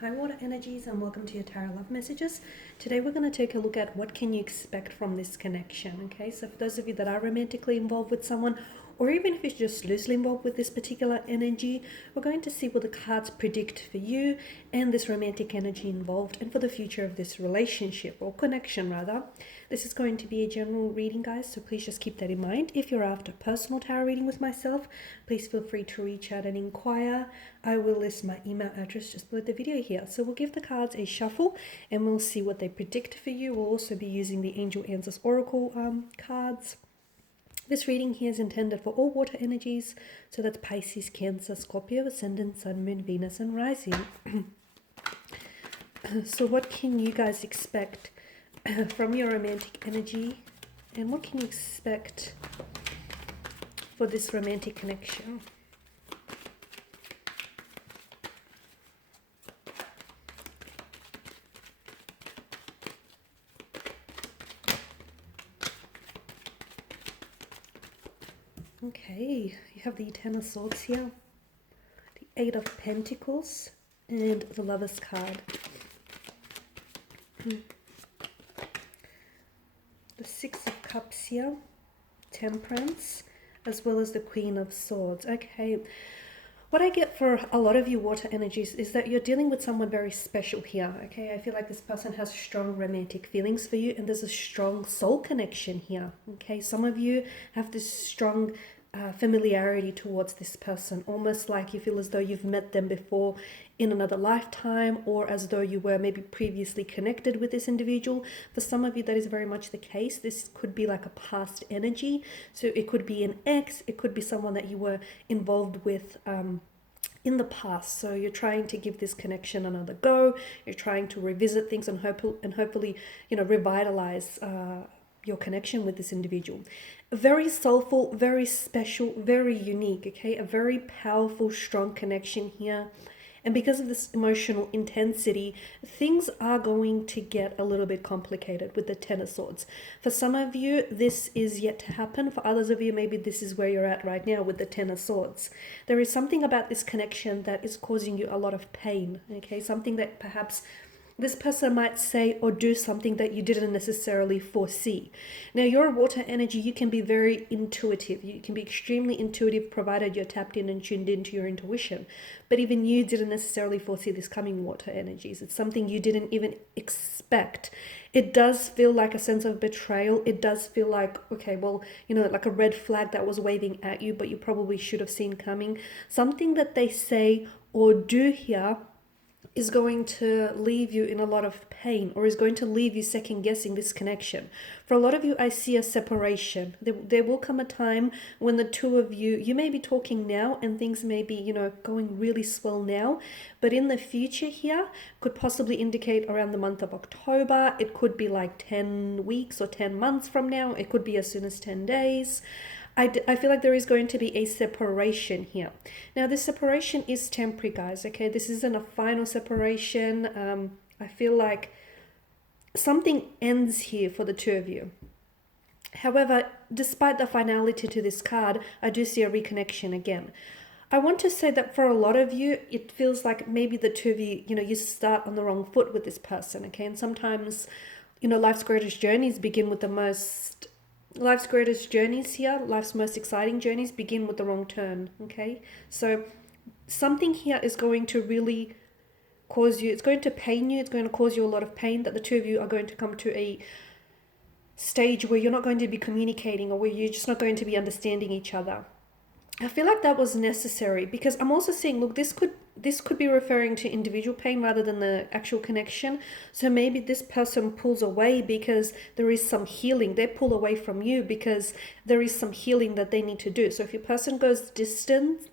Hi water energies, and welcome to your tarot love messages. Today we're going to take a look at what can you expect from this connection. Okay, so for those of you that are romantically involved with someone, or even if you're just loosely involved with this particular energy, we're going to see what the cards predict for you and this romantic energy involved, and for the future of this relationship or connection rather. This is going to be a general reading, guys, so please just keep that in mind. If you're after personal tarot reading with myself, please feel free to reach out and inquire. I will list my email address just below the video here. So we'll give the cards a shuffle and we'll see what they predict for you. We'll also be using the Angel Answers Oracle cards. This reading here is intended for all water energies, so that's Pisces, Cancer, Scorpio, Ascendant, Sun, Moon, Venus, and Rising. So what can you guys expect from your romantic energy, and what can you expect for this romantic connection? Okay, you have the Ten of Swords here, the Eight of Pentacles, and the Lover's card. The Six of Cups here, Temperance, as well as the Queen of Swords. Okay, what I get for a lot of you water energies is that you're dealing with someone very special here. Okay, I feel like this person has strong romantic feelings for you, and there's a strong soul connection here. Okay, some of you have this strong familiarity towards this person, almost like you feel as though you've met them before in another lifetime, or as though you were maybe previously connected with this individual. For some of you, that is very much the case. This could be like a past energy, so it could be an ex, it could be someone that you were involved with in the past. So you're trying to give this connection another go, you're trying to revisit things and hopefully revitalize your connection with this individual. Very soulful, very special, very unique. Okay, a very powerful, strong connection here. And because of this emotional intensity, things are going to get a little bit complicated with the Ten of Swords. For some of you, this is yet to happen. For others of you, maybe this is where you're at right now with the Ten of Swords. There is something about this connection that is causing you a lot of pain. Okay, something that perhaps this person might say or do something that you didn't necessarily foresee. Now, you're a water energy. You can be very intuitive. You can be extremely intuitive, provided you're tapped in and tuned into your intuition. But even you didn't necessarily foresee this coming, water energies. It's something you didn't even expect. It does feel like a sense of betrayal. It does feel like, okay, well, like a red flag that was waving at you, but you probably should have seen coming. Something that they say or do here is going to leave you in a lot of pain, or is going to leave you second guessing this connection. For a lot of you, I see a separation. There will come a time when the two of you may be talking now and things may be, going really swell now, but in the future here could possibly indicate around the month of October. It could be like 10 weeks or 10 months from now. It could be as soon as 10 days. I feel like there is going to be a separation here. Now, this separation is temporary, guys, okay? This isn't a final separation. I feel like something ends here for the two of you. However, despite the finality to this card, I do see a reconnection again. I want to say that for a lot of you, it feels like maybe the two of you, you start on the wrong foot with this person, okay? And sometimes, life's greatest journeys begin with life's greatest journeys here, life's most exciting journeys begin with the wrong turn, okay? So something here is going to really cause you, it's going to pain you, it's going to cause you a lot of pain, that the two of you are going to come to a stage where you're not going to be communicating, or where you're just not going to be understanding each other. I feel like that was necessary, because I'm also seeing, look, this could be referring to individual pain rather than the actual connection. So maybe this person pulls away because there is some healing. They pull away from you because there is some healing that they need to do. So if your person goes distant,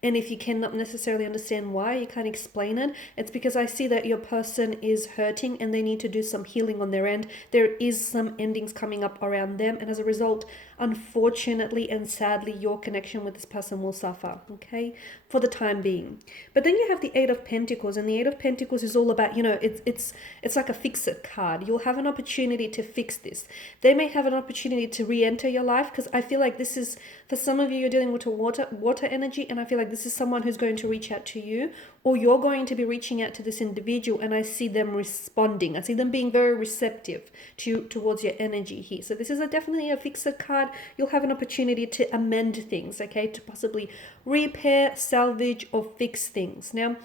and if you cannot necessarily understand why, you can't explain it, it's because I see that your person is hurting and they need to do some healing on their end. There is some endings coming up around them, and as a result, unfortunately and sadly, your connection with this person will suffer, okay, for the time being. But then you have the Eight of Pentacles, and the Eight of Pentacles is all about, it's like a fix-it card. You'll have an opportunity to fix this. They may have an opportunity to re-enter your life, because I feel like this is, for some of you, you're dealing with a water energy, and I feel like like this is someone who's going to reach out to you, or you're going to be reaching out to this individual, and I see them responding. I see them being very receptive towards your energy here. So this is definitely a fixer card. You'll have an opportunity to amend things, okay, to possibly repair, salvage, or fix things. Now,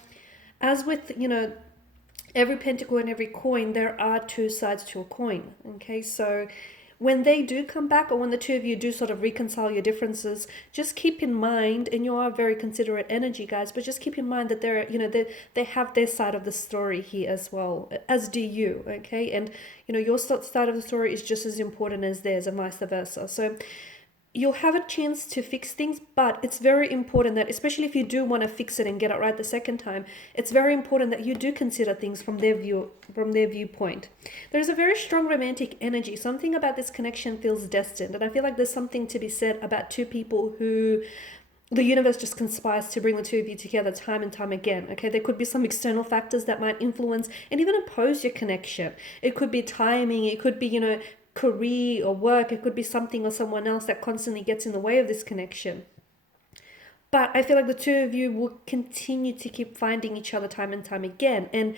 as with, every pentacle and every coin, there are two sides to a coin, okay? So when they do come back, or when the two of you do sort of reconcile your differences, just keep in mind, and you are very considerate energy, guys, but just keep in mind that they have their side of the story here as well, as do you, okay? And, your side of the story is just as important as theirs, and vice versa. So you'll have a chance to fix things, but it's very important that, especially if you do want to fix it and get it right the second time, it's very important that you do consider things from their viewpoint. There's a very strong romantic energy. Something about this connection feels destined, and I feel like there's something to be said about two people who the universe just conspires to bring the two of you together time and time again, okay? There could be some external factors that might influence and even oppose your connection. It could be timing, it could be, career or work, it could be something or someone else that constantly gets in the way of this connection. But I feel like the two of you will continue to keep finding each other time and time again, and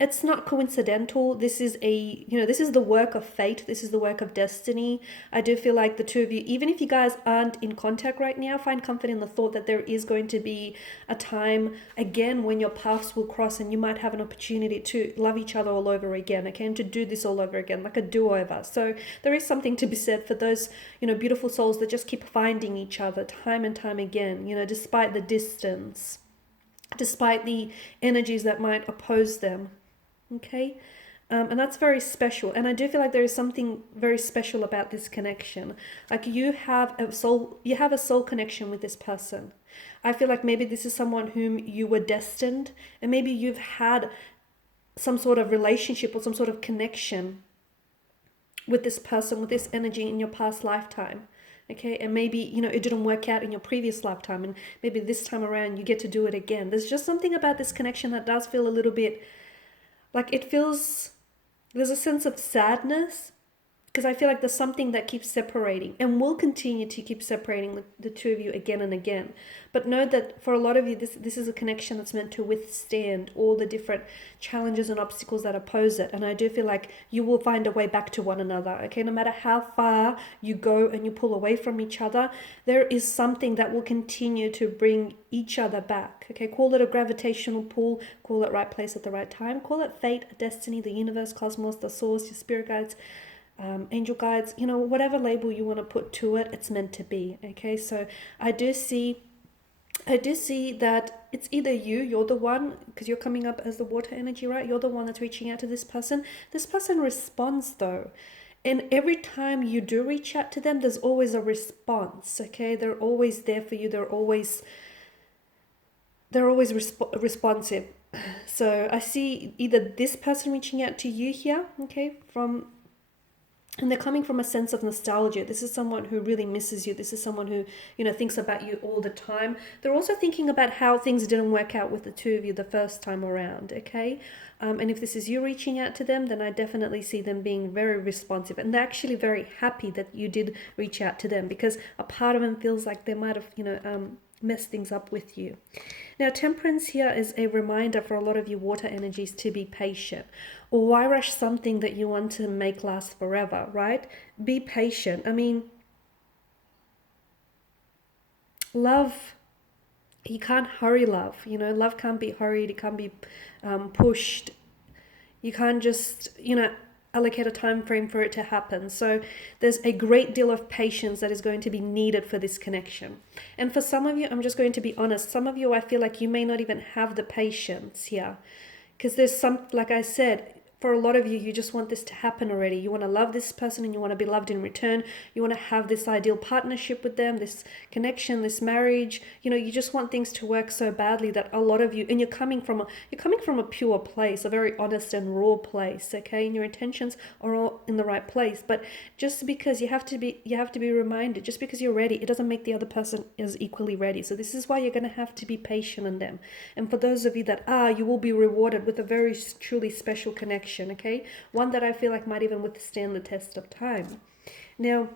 it's not coincidental. This is this is the work of fate. This is the work of destiny. I do feel like the two of you, even if you guys aren't in contact right now, find comfort in the thought that there is going to be a time again when your paths will cross, and you might have an opportunity to love each other all over again, okay, and to do this all over again, like a do-over. So there is something to be said for those, beautiful souls that just keep finding each other time and time again, despite the distance, despite the energies that might oppose them. Okay, and that's very special, and I do feel like there is something very special about this connection. Like you have a soul connection with this person. I feel like maybe this is someone whom you were destined, and maybe you've had some sort of relationship or some sort of connection with this person, with this energy in your past lifetime. Okay, and maybe, it didn't work out in your previous lifetime, and maybe this time around you get to do it again. There's just something about this connection that does feel a little bit like there's a sense of sadness, because I feel like there's something that keeps separating and will continue to keep separating the two of you again and again. But know that for a lot of you, this is a connection that's meant to withstand all the different challenges and obstacles that oppose it. And I do feel like you will find a way back to one another, okay? No matter how far you go and you pull away from each other, there is something that will continue to bring each other back, okay? Call it a gravitational pull, call it right place at the right time, call it fate, destiny, the universe, cosmos, the source, your spirit guides, angel guides, whatever label you want to put to it, it's meant to be, okay? So I do see that it's either you're the one, because you're coming up as the water energy, right? You're the one that's reaching out to this person. This person responds though. And every time you do reach out to them, there's always a response, okay? They're always there for you. They're always responsive. So I see either this person reaching out to you here, okay, and they're coming from a sense of nostalgia. This is someone who really misses you. This is someone who, thinks about you all the time. They're also thinking about how things didn't work out with the two of you the first time around, okay? And if this is you reaching out to them, then I definitely see them being very responsive. And they're actually very happy that you did reach out to them, because a part of them feels like they might have, mess things up with you. Now, temperance here is a reminder for a lot of you water energies to be patient. Or why rush something that you want to make last forever, right? Be patient. I mean, love, you can't hurry love. Love can't be hurried. It can't be pushed. You can't just, allocate a time frame for it to happen. So there's a great deal of patience that is going to be needed for this connection. And for some of you, I'm just going to be honest, some of you, I feel like you may not even have the patience here, because there's some, like I said, for a lot of you, you just want this to happen already. You want to love this person and you want to be loved in return. You want to have this ideal partnership with them, this connection, this marriage. You just want things to work so badly that a lot of you, and you're coming from a pure place, a very honest and raw place, okay? And your intentions are all in the right place. But just because you have to be reminded, just because you're ready, it doesn't make the other person as equally ready. So this is why you're going to have to be patient in them. And for those of you that are, you will be rewarded with a very truly special connection. Okay, one that I feel like might even withstand the test of time. Now,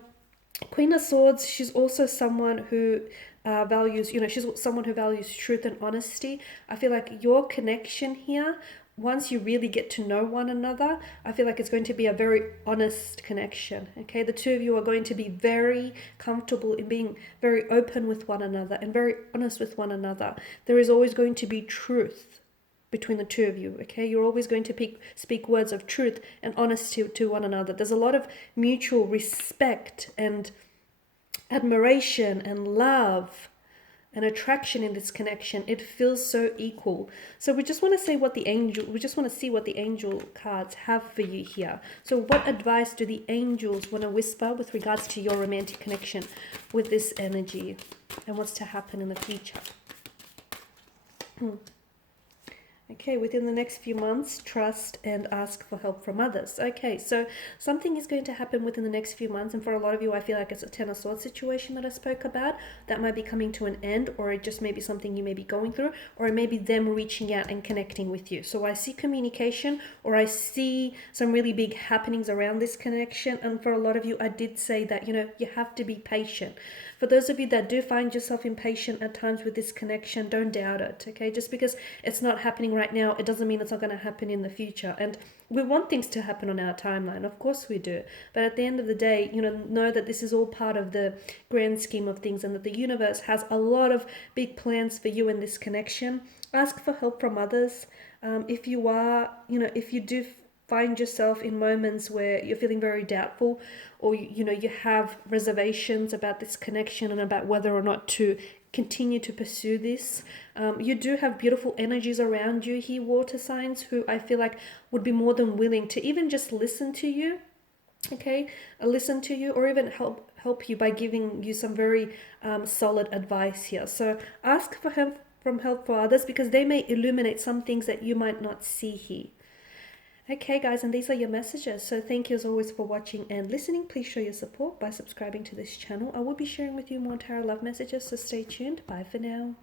Queen of Swords, she's also someone who values, she's someone who values truth and honesty. I feel like your connection here, once you really get to know one another, I feel like it's going to be a very honest connection. Okay, the two of you are going to be very comfortable in being very open with one another and very honest with one another. There is always going to be truth between the two of you. Okay, you're always going to speak words of truth and honesty to one another. There's a lot of mutual respect and admiration and love and attraction in this connection. It feels so equal. So we just want to see what the angel cards have for you here. So what advice do the angels want to whisper with regards to your romantic connection with this energy and what's to happen in the future? Okay, within the next few months, trust and ask for help from others. Okay, so something is going to happen within the next few months, and for a lot of you, I feel like it's a Ten of Swords situation that I spoke about. That might be coming to an end, or it just may be something you may be going through, or it may be them reaching out and connecting with you. So I see communication, or I see some really big happenings around this connection, and for a lot of you, I did say that, you have to be patient. For those of you that do find yourself impatient at times with this connection, don't doubt it, okay? Just because it's not happening right now, it doesn't mean it's not going to happen in the future. And we want things to happen on our timeline, of course we do. But at the end of the day, know that this is all part of the grand scheme of things and that the universe has a lot of big plans for you in this connection. Ask for help from others. If you do find yourself in moments where you're feeling very doubtful, or you have reservations about this connection and about whether or not to continue to pursue this, you do have beautiful energies around you here, water signs, who I feel like would be more than willing to even just listen to you, okay, listen to you, or even help you by giving you some very solid advice here. So ask for help for others, because they may illuminate some things that you might not see here. Okay guys, and these are your messages. So thank you as always for watching and listening. Please show your support by subscribing to this channel. I will be sharing with you more tarot love messages, so stay tuned. Bye for now.